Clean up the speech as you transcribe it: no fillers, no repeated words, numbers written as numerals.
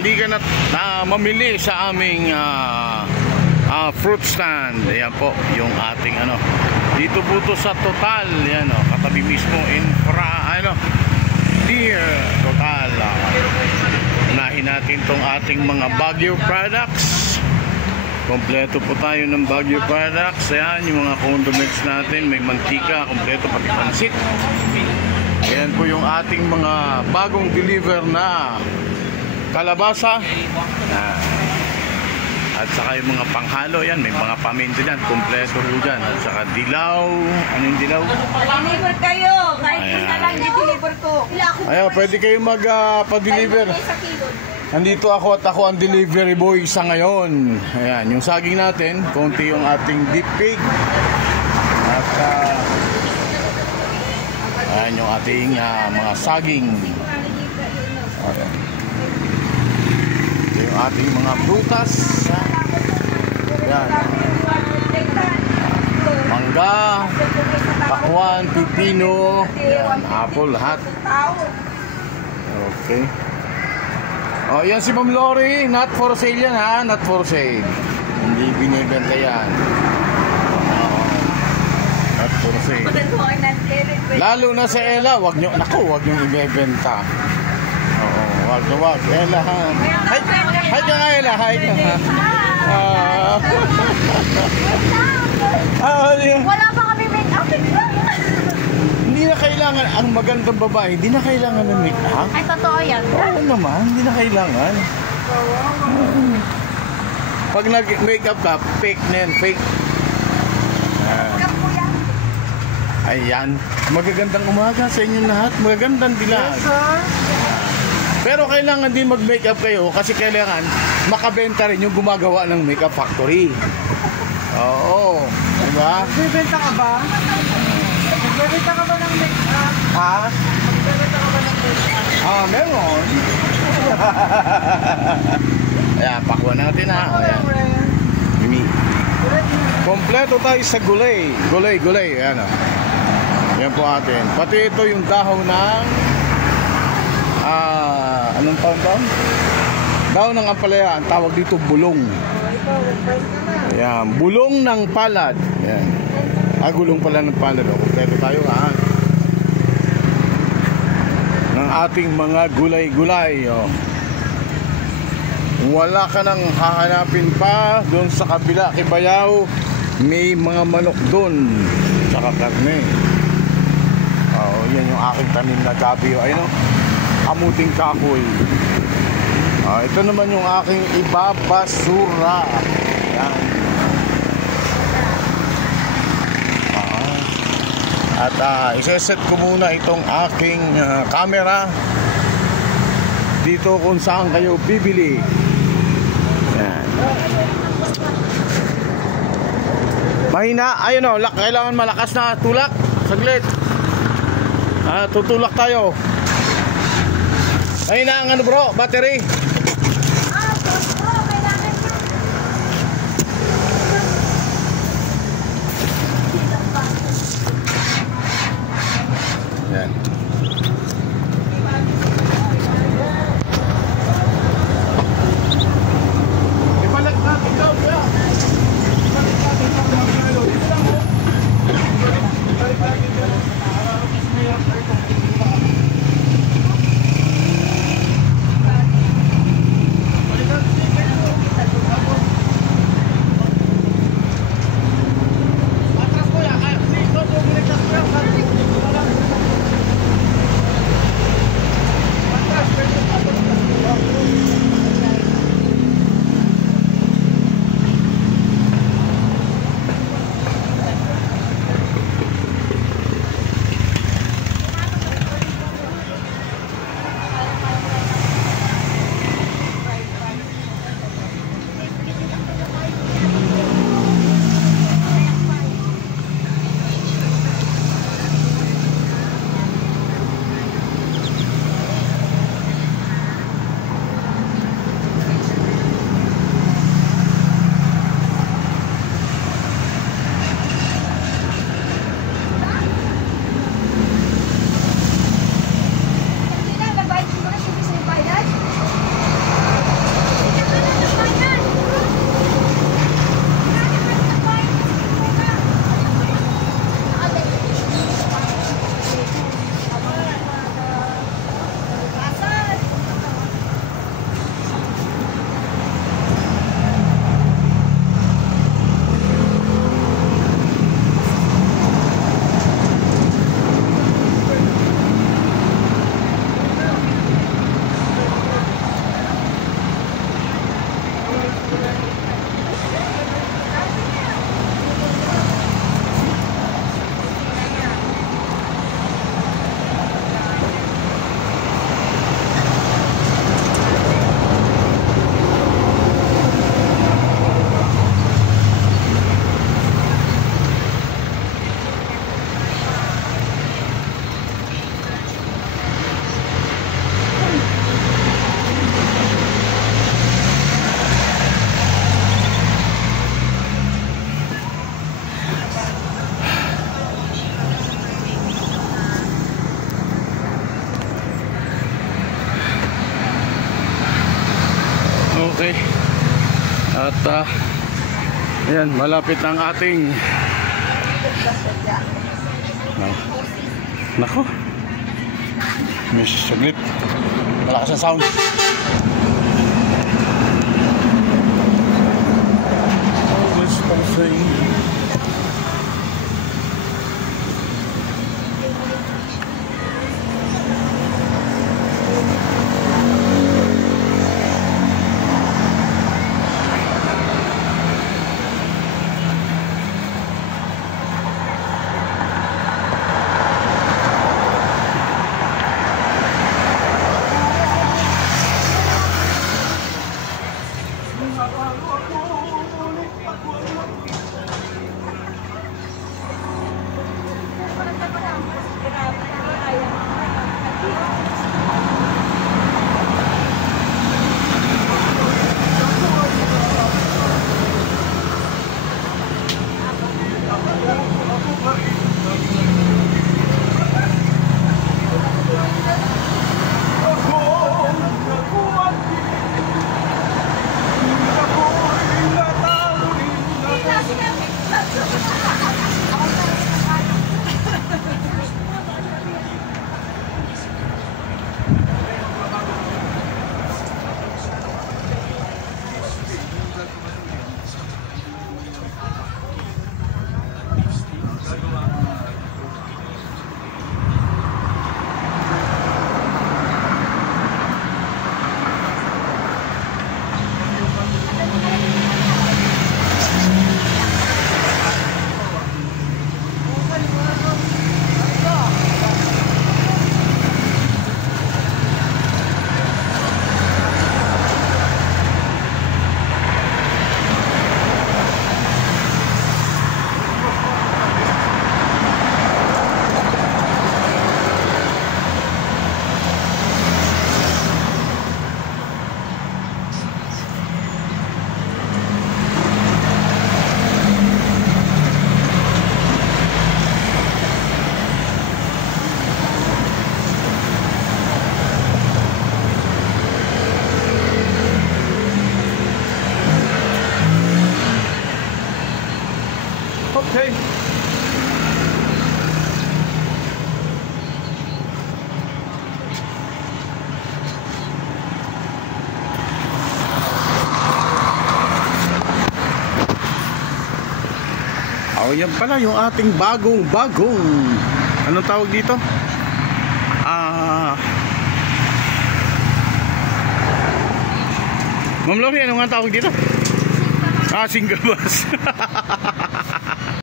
halika na mamili sa aming fruit stand. Ayan po yung ating dito po to sa Total. Ayan katabi mismo Deer Total. Unahin natin tong ating mga Baguio products. Kompleto po tayo ng Baguio products. Ayan yung mga condiments natin. May mantika, kompleto pati pansit. Ayan po yung ating mga bagong deliver na kalabasa. At saka yung mga panghalo, yan, may mga paminto dyan, kompleto rin dyan. At saka dilaw, ano yung dilaw? Pa-deliver kayo, kahit na lang i-deliver ko. Ayan, pwede kayo mag-pa-deliver. Nandito ako at ako ang delivery boy sa ngayon. Ayan, yung saging natin, konti yung ating deep pig. At ayan yung ating mga saging. Ayan. Yung ating mga prutas. Yan. Mangga, pakwan, pipino, yan, apple, lahat. Okay. Oh, yan si Ma'am Lori, not for sale yan ha, not for sale. Hindi binibenta yan. Not for sale. Lalo na sa Ella, wag nyo ibebenta. Wag. Ella ha. Hi ka nga Ella, hi ka nga. Wala pa kami make-up. Hindi na kailangan, ang magandang babae, hindi na kailangan ng make-up. Ay, totoo yan. Oo naman, hindi na kailangan. Pag nag-makeup ka, fake na yan, fake. Ayan, magagandang umaga sa inyo lahat, magagandang dilag. Pero kailangan din mag-makeup kayo kasi kailangan makabenta rin yung gumagawa ng makeup factory. Oo, diba? Magbebenta ka ba? Magbebenta ka ba ng makeup? Ha? Magbebenta ka ba ng makeup? Meron. Ayan, pakwa natin ha. Ayan. Mimi. Kompleto tayo sa gulay. Gulay. Ayan o. Yan po atin. Pati ito yung dahon ng anong taon? Dahon ng ampalaya. Ang tawag dito bulong. Ayan. Bulong ng palad. Ayan. Gulong pala ng palad. Kompleto tayo ha. Ng ating mga gulay-gulay. Wala ka nang hahanapin pa doon sa kabila kay Bayaw. May mga manok doon. Tsaka karne. Yan yung aking tanim na gabi. Ayun amuting kahoy. Ito naman yung aking ibabasura. Yan. At iseset ko muna itong aking camera dito kung saan kayo bibili. Yan. Mahina. Ayun kailangan malakas na tulak. Saglit. Tutulak tayo. Ay na ang bro, battery. Yan. Ipalag natin daw, kuya. Ipalag natin sa mga kilo. Dito lang mo. Ipalag natin daw. Okay. At ayan, malapit ang ating nako. May saglit. Malakas ang sound. Always pulsing. Okay. Oh, yan pala yung ating bagong anong tawag dito? Ma'am Lori, ano nga tawag dito? Single bus.